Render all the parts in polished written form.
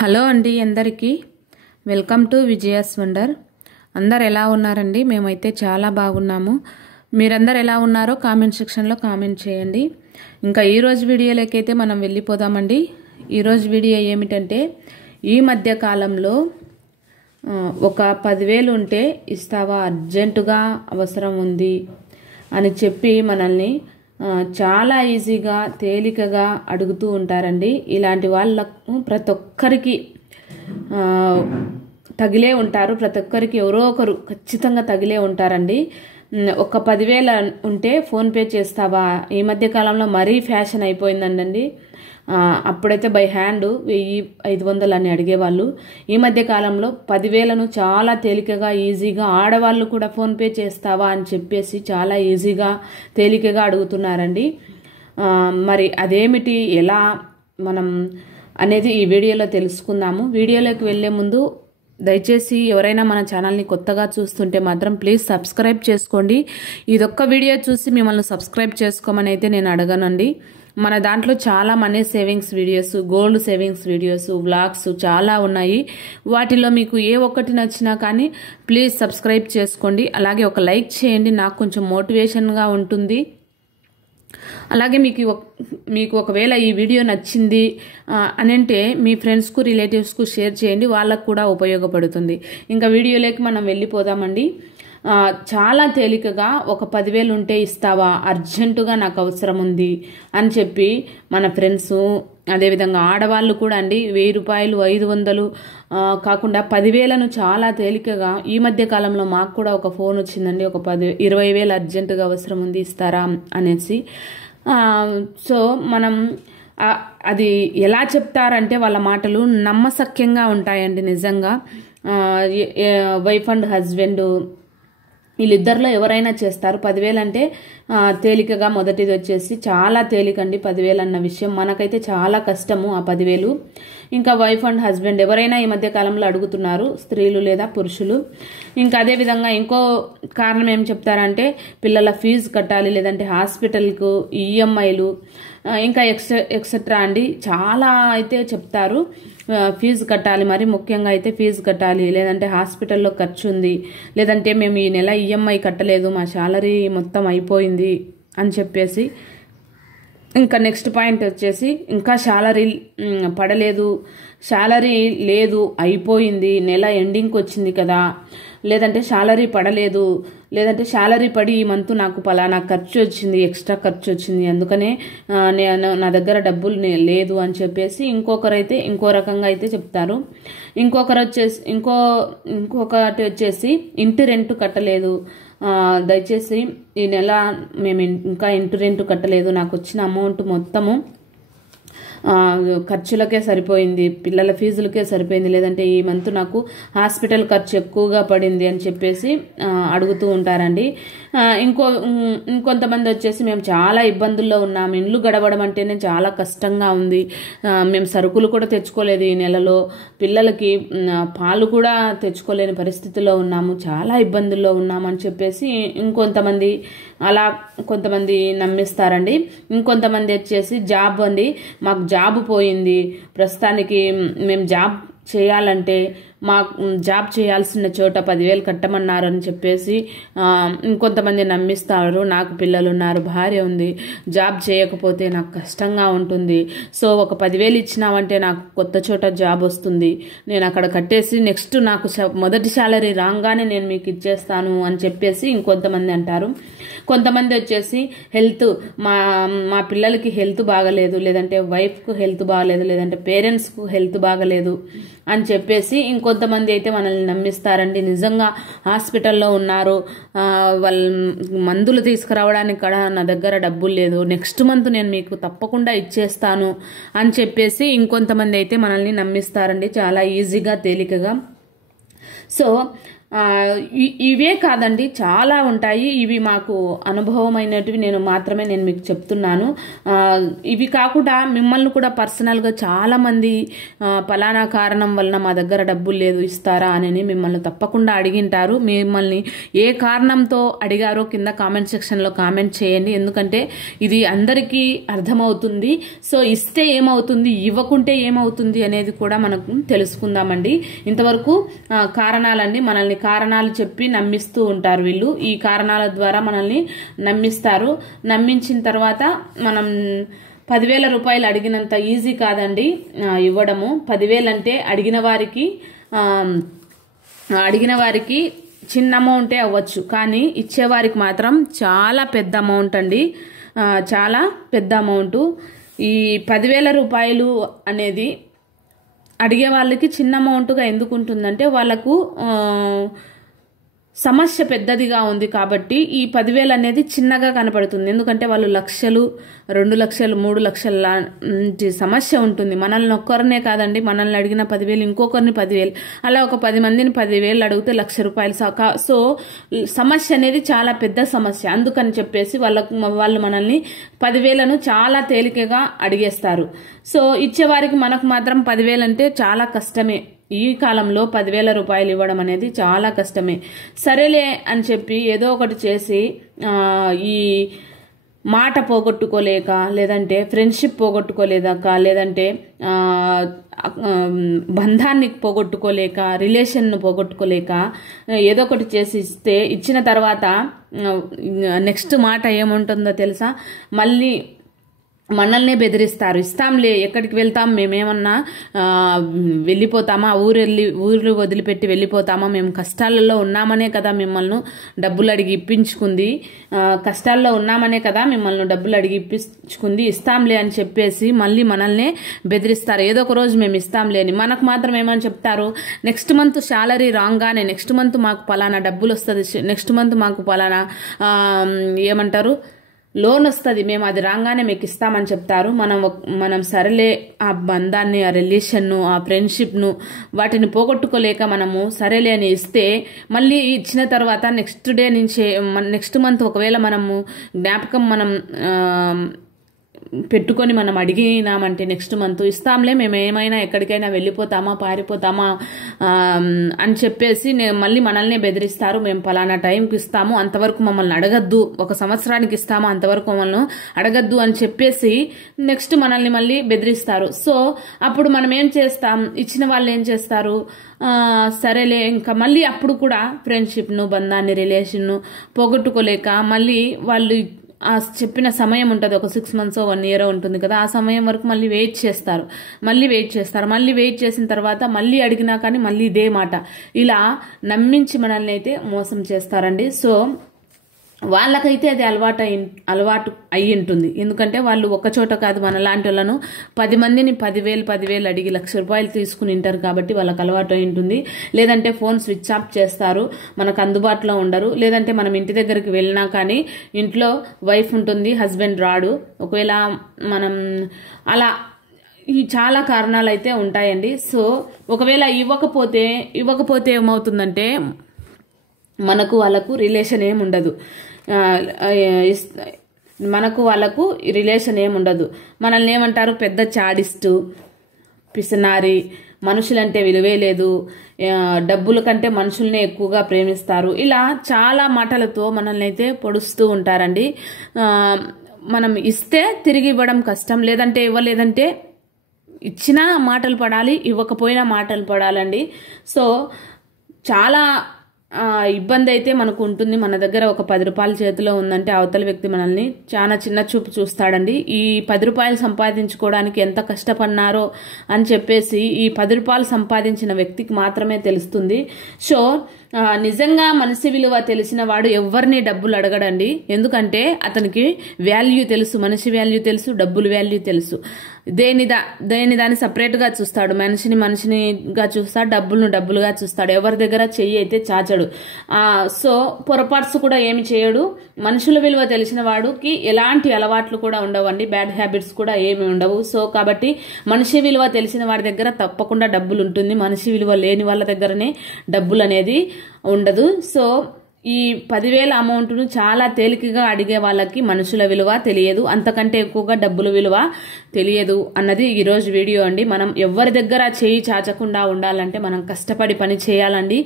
Hello అండి అందరికీ welcome to Vijaya's wonder. అందరు ఎలా ఉన్నారండి? మేమైతే చాలా బాగున్నాము. మీరందరు ఎలా ఉన్నారో కామెంట్ సెక్షన్లో కామెంట్ చేయండి. ఇంకా ఈరోజు వీడియోలోకైతే మనం వెళ్ళిపోదామండి. ఈరోజు వీడియో ఏమిటంటే, ఈ మధ్య కాలంలో ఒక 10,000 ఉంటే ఇస్తావా, అర్జెంటుగా అవసరం ఉంది అని చెప్పి మనల్ని చాలా ఈజీగా తేలికగా అడుగుతూ ఉంటారండి. ఇలాంటి వాళ్ళకు ప్రతి ఒక్కరికి తగిలే ఉంటారు. ప్రతి ఒక్కరికి ఎవరో ఒకరు ఖచ్చితంగా తగిలే ఉంటారండి. ఒక 10,000 ఉంటే ఫోన్పే చేస్తావా? ఈ మధ్య కాలంలో మరీ ఫ్యాషన్ అయిపోయిందండి. అప్పుడైతే బై హ్యాండ్ 1,000-500 అని అడిగేవాళ్ళు. ఈ మధ్య కాలంలో 10,000ను చాలా తేలికగా ఈజీగా ఆడవాళ్ళు కూడా ఫోన్పే చేస్తావా అని చెప్పేసి చాలా ఈజీగా తేలికగా అడుగుతున్నారండి. మరి అదేమిటి, ఎలా మనం అనేది ఈ వీడియోలో తెలుసుకుందాము. వీడియోలోకి వెళ్ళే ముందు దయచేసి ఎవరైనా మన ఛానల్ని కొత్తగా చూస్తుంటే మాత్రం ప్లీజ్ సబ్స్క్రైబ్ చేసుకోండి. ఇదొక్క వీడియో చూసి మిమ్మల్ని సబ్స్క్రైబ్ చేసుకోమని అయితే నేను అడగనండి. మన దాంట్లో చాలా money savings videos, gold savings videos, vlogs చాలా ఉన్నాయి. వాటిలో మీకు ఏ ఒక్కటి నచ్చినా కానీ ప్లీజ్ సబ్స్క్రైబ్ చేసుకోండి. అలాగే ఒక లైక్ చేయండి, నాకు కొంచెం మోటివేషన్గా ఉంటుంది. అలాగే మీకు ఒకవేళ ఈ వీడియో నచ్చింది అని అంటే మీ ఫ్రెండ్స్కు, రిలేటివ్స్కు షేర్ చేయండి, వాళ్ళకు కూడా ఉపయోగపడుతుంది. ఇంకా వీడియోలోకి మనం వెళ్ళిపోదామండి. చాలా తేలికగా ఒక 10,000 ఉంటే ఇస్తావా, అర్జెంటుగా నాకు అవసరం ఉంది అని చెప్పి మన ఫ్రెండ్స్, అదేవిధంగా ఆడవాళ్ళు కూడా అండి 1,000 రూపాయలు, 500 కాకుండా 10,000ను చాలా తేలికగా ఈ మధ్య కాలంలో మాకు కూడా ఒక ఫోన్ వచ్చిందండి. ఒక 20,000 అర్జెంటుగా అవసరం ఉంది, ఇస్తారా అనేసి. సో మనం అది ఎలా చెప్తారంటే వాళ్ళ మాటలు నమ్మశక్యంగా ఉంటాయండి నిజంగా. వైఫ్ అండ్ హస్బెండ్ వీళ్ళిద్దరిలో ఎవరైనా చేస్తారు. 10,000 అంటే తేలికగా మొదటిది వచ్చేసి చాలా తేలికండి. 10,000 అన్న విషయం మనకైతే చాలా కష్టము ఆ 10,000. ఇంకా వైఫ్ అండ్ హస్బెండ్ ఎవరైనా ఈ మధ్య కాలంలో అడుగుతున్నారు, స్త్రీలు లేదా పురుషులు. ఇంకా అదేవిధంగా ఇంకో కారణం ఏం చెప్తారంటే, పిల్లల ఫీజు కట్టాలి, లేదంటే హాస్పిటల్కు ఈఎంఐలు, ఇంకా ఎక్సెట్రా అండి చాలా అయితే చెప్తారు. ఫీజు కట్టాలి, మరి ముఖ్యంగా అయితే ఫీజు కట్టాలి, లేదంటే హాస్పిటల్లో ఖర్చు ఉంది, లేదంటే మేము ఈ నెల ఈఎంఐ కట్టలేదు, మా శాలరీ మొత్తం అయిపోయింది అని చెప్పేసి. ఇంకా నెక్స్ట్ పాయింట్ వచ్చేసి, ఇంకా శాలరీ పడలేదు, శాలరీ లేదు, అయిపోయింది, నెల ఎండింగ్కి వచ్చింది కదా, లేదంటే శాలరీ పడలేదు, లేదంటే శాలరీ పడి ఈ మంత్ నాకు పలానా ఖర్చు వచ్చింది, ఎక్స్ట్రా ఖర్చు వచ్చింది, అందుకనే నా దగ్గర డబ్బులు లేదు అని చెప్పేసి ఇంకొకరైతే ఇంకో రకంగా అయితే చెప్తారు. ఇంకొకటి వచ్చేసి ఇంటి రెంట్ కట్టలేదు, దయచేసి ఈ నెల మేము ఇంకా ఇంటి రెంట్ కట్టలేదు, నాకు వచ్చిన అమౌంట్ మొత్తము ఖర్చులకే సరిపోయింది, పిల్లల ఫీజులకే సరిపోయింది, లేదంటే ఈ మంత్ నాకు హాస్పిటల్ ఖర్చు ఎక్కువగా పడింది అని చెప్పేసి అడుగుతూ ఉంటారండి. ఇంకొంతమంది వచ్చేసి మేము చాలా ఇబ్బందుల్లో ఉన్నాము, ఇండ్లు గడవడం అంటేనే చాలా కష్టంగా ఉంది, మేము సరుకులు కూడా తెచ్చుకోలేదు ఈ నెలలో, పిల్లలకి పాలు కూడా తెచ్చుకోలేని పరిస్థితిలో ఉన్నాము, చాలా ఇబ్బందుల్లో ఉన్నాము అని చెప్పేసి అలా కొంతమంది నమ్మిస్తారండి. ఇంకొంతమంది వచ్చేసి జాబ్ అండి, మాకు జాబ్ పోయింది, ప్రస్తుతానికి మేము జాబ్ చేయాలంటే జాబ్ చేయాల్సిన చోట 10,000 కట్టమన్నారు అని చెప్పేసి ఇంకొంతమంది నమ్మిస్తారు. నాకు పిల్లలు ఉన్నారు, భార్య ఉంది, జాబ్ చేయకపోతే నాకు కష్టంగా ఉంటుంది, సో ఒక 10,000 ఇచ్చినామంటే నాకు కొత్త చోట జాబ్ వస్తుంది, నేను అక్కడ కట్టేసి నెక్స్ట్ నాకు మొదటి శాలరీ రాగానే నేను మీకు ఇచ్చేస్తాను అని చెప్పేసి ఇంకొంతమంది అంటారు. కొంతమంది వచ్చేసి హెల్త్, మా పిల్లలకి హెల్త్ బాగలేదు, లేదంటే వైఫ్కు హెల్త్ బాగలేదు, లేదంటే పేరెంట్స్కు హెల్త్ బాగలేదు అని చెప్పేసి ఇంకొంతమంది అయితే మనల్ని నమ్మిస్తారండి. నిజంగా హాస్పిటల్లో ఉన్నారు, వాళ్ళు మందులు తీసుకురావడానికి కూడా నా దగ్గర డబ్బులు లేదు, నెక్స్ట్ మంత్ నేను మీకు తప్పకుండా ఇచ్చేస్తాను అని చెప్పేసి ఇంకొంతమంది అయితే మనల్ని నమ్మిస్తారండి చాలా ఈజీగా తేలికగా. సో ఇవే కాదండి, చాలా ఉంటాయి. ఇవి మాకు అనుభవమైనటివి నేను మీకు చెప్తున్నాను. ఇవి కాకుండా మిమ్మల్ని కూడా పర్సనల్గా చాలామంది పలానా కారణం వలన మా దగ్గర డబ్బులు లేదు ఇస్తారా అని మిమ్మల్ని తప్పకుండా అడిగింటారు. మిమ్మల్ని ఏ కారణంతో అడిగారో కింద కామెంట్ సెక్షన్లో కామెంట్ చేయండి. ఎందుకంటే ఇది అందరికీ అర్థమవుతుంది. సో ఇస్తే ఏమవుతుంది, ఇవ్వకుంటే ఏమవుతుంది అనేది కూడా మనకు తెలుసుకుందామండి. ఇంతవరకు కారణాలన్నీ మనల్ని కారణాలు చెప్పి నమ్మిస్తూ ఉంటారు వీళ్ళు. ఈ కారణాల ద్వారా మనల్ని నమ్మిస్తారు. నమ్మించిన తర్వాత మనం 10,000 రూపాయలు అడిగినంత ఈజీ కాదండి ఇవ్వడము. 10,000 అంటే అడిగిన వారికి చిన్న అమౌంటే అవ్వచ్చు, కానీ ఇచ్చేవారికి మాత్రం చాలా పెద్ద అమౌంట్ అండి, చాలా పెద్ద అమౌంట్. ఈ 10,000 రూపాయలు అనేది అడిగే వాళ్ళకి చిన్న అమౌంట్గా ఎందుకు ఉంటుందంటే వాళ్ళకు సమస్య పెద్దదిగా ఉంది కాబట్టి ఈ 10,000 అనేది చిన్నగా కనపడుతుంది. ఎందుకంటే వాళ్ళు లక్షలు, 2 లక్షలు, 3 లక్షల లాంటి సమస్య ఉంటుంది. మనల్ని ఒక్కరినే కాదండి, మనల్ని అడిగిన 10,000 ఇంకొకరిని 10,000, అలా ఒక 10 మందిని 10,000 అడిగితే ₹1,00,000. సో సమస్య అనేది చాలా పెద్ద సమస్య. అందుకని చెప్పేసి వాళ్ళు మనల్ని 10,000ను చాలా తేలికగా అడిగేస్తారు. సో ఇచ్చేవారికి మనకు మాత్రం 10,000 అంటే చాలా కష్టమే. ఈ కాలంలో 10,000 రూపాయలు ఇవ్వడం అనేది చాలా కష్టమే. సరేలే అని చెప్పి ఏదో ఒకటి చేసి ఈ మాట పోగొట్టుకోలేక, లేదంటే ఫ్రెండ్షిప్ పోగొట్టుకోలేదాక, లేదంటే బంధాన్ని పోగొట్టుకోలేక, రిలేషన్ను పోగొట్టుకోలేక ఏదో ఒకటి చేసి ఇచ్చిన తర్వాత నెక్స్ట్ మాట ఏముంటుందో తెలుసా, మళ్ళీ మనల్నే బెదిరిస్తారు. ఇస్తాంలే, ఎక్కడికి వెళ్తాం, మేమేమన్నా వెళ్ళిపోతామా, ఊరు వదిలిపెట్టి వెళ్ళిపోతామా, మేము కష్టాలలో ఉన్నామనే కదా మిమ్మల్ని డబ్బులు అడిగి ఇప్పించుకుంది, కష్టాల్లో ఉన్నామనే కదా మిమ్మల్ని డబ్బులు అడిగి ఇప్పించుకుంది, ఇస్తాంలే అని చెప్పేసి మళ్ళీ మనల్నే బెదిరిస్తారు. ఏదో ఒక రోజు మేము ఇస్తాంలే అని. మనకు మాత్రం ఏమని చెప్తారు, నెక్స్ట్ మంత్ శాలరీ రాగానే నెక్స్ట్ మంత్ మాకు పలానా డబ్బులు వస్తుంది, నెక్స్ట్ మంత్ మాకు పలానా ఏమంటారు లోన్ వస్తుంది, మేము అది రాగానే మీకు ఇస్తామని చెప్తారు. మనం సరేలే ఆ బంధాన్ని, ఆ రిలేషన్ను, ఆ ఫ్రెండ్షిప్ను వాటిని పోగొట్టుకోలేక మనము సరేలే అని ఇస్తే మళ్ళీ ఇచ్చిన తర్వాత నెక్స్ట్ మంత్ ఒకవేళ మనము జ్ఞాపకం పెట్టుకొని మనం అడిగినామంటే నెక్స్ట్ మంత్ ఇస్తాంలే, మేము ఏమైనా ఎక్కడికైనా వెళ్ళిపోతామా, పారిపోతామా అని చెప్పేసి మళ్ళీ మనల్ని బెదిరిస్తారు. మేము పలానా టైంకి ఇస్తాము, అంతవరకు మమ్మల్ని అడగద్దు, 1 సంవత్సరానికి ఇస్తాము, అంతవరకు మమ్మల్ని అడగద్దు అని చెప్పేసి నెక్స్ట్ మనల్ని మళ్ళీ బెదిరిస్తారు. సో అప్పుడు మనం ఏం చేస్తాం, ఇచ్చిన వాళ్ళు ఏం చేస్తారు, సరేలే ఇంకా మళ్ళీ అప్పుడు కూడా ఫ్రెండ్షిప్ను, బంధాన్ని, రిలేషన్ను పోగొట్టుకోలేక మళ్ళీ వాళ్ళు ఆ చెప్పిన సమయం ఉంటుంది, ఒక 6 months 1 year ఉంటుంది కదా, ఆ సమయం వరకు మళ్ళీ వెయిట్ చేస్తారు. మళ్ళీ వెయిట్ చేసిన తర్వాత మళ్ళీ అడిగినా కానీ మళ్ళీ ఇదే మాట, ఇలా నమ్మించి మనల్ని అయితే మోసం చేస్తారండి. సో వాళ్ళకైతే అది అలవాటు అయి ఉంటుంది. ఎందుకంటే వాళ్ళు ఒక్కచోట కాదు, మన లాంటి వాళ్ళను 10 మందిని 10,000 అడిగి ₹1,00,000 తీసుకుని ఉంటారు కాబట్టి వాళ్ళకి అలవాటు అయి ఉంటుంది. లేదంటే ఫోన్ స్విచ్ ఆఫ్ చేస్తారు, మనకు అందుబాటులో ఉండరు. లేదంటే మనం ఇంటి దగ్గరికి వెళ్ళినా కానీ ఇంట్లో వైఫ్ ఉంటుంది, హస్బెండ్ రాడు. ఒకవేళ మనం అలా ఈ చాలా కారణాలు అయితే ఉంటాయండి. సో ఒకవేళ ఇవ్వకపోతే ఏమవుతుందంటే మనకు వాళ్ళకు రిలేషన్ ఏముండదు, మనల్ని ఏమంటారు, పెద్ద చాడిస్టు, పిసినారి, మనుషులంటే విలువే లేదు, డబ్బుల కంటే మనుషుల్నే ఎక్కువగా ప్రేమిస్తారు. ఇలా చాలా మాటలతో మనల్ని అయితే పొడుస్తూ ఉంటారండి. మనం ఇస్తే తిరిగి ఇవ్వడం కష్టం, లేదంటే ఇవ్వలేదంటే ఇచ్చినా మాటలు పడాలి, ఇవ్వకపోయినా మాటలు పడాలండి. సో చాలా ఇబ్బంది అయితే మనకు ఉంటుంది. మన దగ్గర ఒక ₹10 చేతిలో ఉందంటే అవతల వ్యక్తి మనల్ని చాలా చిన్న చూపు చూస్తాడండి. ఈ ₹10 సంపాదించుకోవడానికి ఎంత కష్టపడినారో అని చెప్పేసి ఈ ₹10 సంపాదించిన వ్యక్తికి మాత్రమే తెలుస్తుంది. సో నిజంగా మనిషి విలువ తెలిసిన వాడు ఎవరిని డబ్బులు అడగడండి. ఎందుకంటే అతనికి వాల్యూ తెలుసు, మనిషి వాల్యూ తెలుసు, డబ్బులు వాల్యూ తెలుసు. దేని దాన్ని సపరేట్గా చూస్తాడు, మనిషినిగా చూస్తాడు, డబ్బులుగా చూస్తాడు. ఎవరి దగ్గర చెయ్యి అయితే చాచడు. సో పొరపాట్స్ కూడా ఏమి చేయడు. మనుషుల విలువ తెలిసిన వాడికి ఎలాంటి అలవాట్లు కూడా ఉండవండి, బ్యాడ్ హ్యాబిట్స్ కూడా ఏమి ఉండవు. సో కాబట్టి మనిషి విలువ తెలిసిన వాడి దగ్గర తప్పకుండా డబ్బులు ఉంటుంది. మనిషి విలువ లేని వాళ్ళ దగ్గరనే డబ్బులు అనేది ఉండదు. సో ఈ 10,000 అమౌంట్ను చాలా తేలికగా అడిగే వాళ్ళకి మనుషుల విలువ తెలియదు, అంతకంటే ఎక్కువగా డబ్బుల విలువ తెలియదు అన్నది ఈరోజు వీడియో అండి. మనం ఎవరి దగ్గర చేయి చాచకుండా ఉండాలంటే మనం కష్టపడి పని చేయాలండి.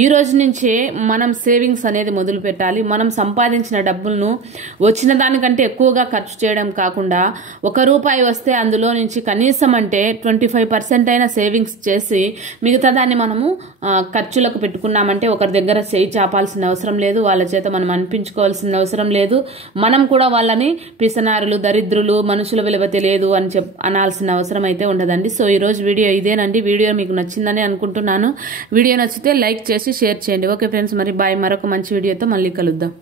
ఈ రోజు నుంచే మనం సేవింగ్స్ అనేది మొదలు పెట్టాలి. మనం సంపాదించిన డబ్బులను వచ్చిన దానికంటే ఎక్కువగా ఖర్చు చేయడం కాకుండా, ₹1 వస్తే అందులో నుంచి కనీసం అంటే 25% అయినా సేవింగ్స్ చేసి మిగతా దాన్ని మనము ఖర్చులకు పెట్టుకున్నామంటే ఒకరి దగ్గర చేయి చాపాల్సిన అవసరం లేదు, వాళ్ళ చేత మనం అనిపించుకోవాల్సిన అవసరం లేదు. మనం కూడా వాళ్ళని పిసనారులు, దరిద్రులు, మనుషుల విలువ తెలియదు అని అనాల్సిన అవసరం అయితే ఉండదండి. సో ఈ రోజు వీడియో ఇదేనండి. వీడియో మీకు నచ్చిందని అనుకుంటున్నాను. వీడియో నచ్చితే లైక్ చేసి షేర్ చేయండి. ఓకే ఫ్రెండ్స్, మరి బాయ్. మరొక మంచి వీడియోతో మళ్ళీ కలుద్దాం.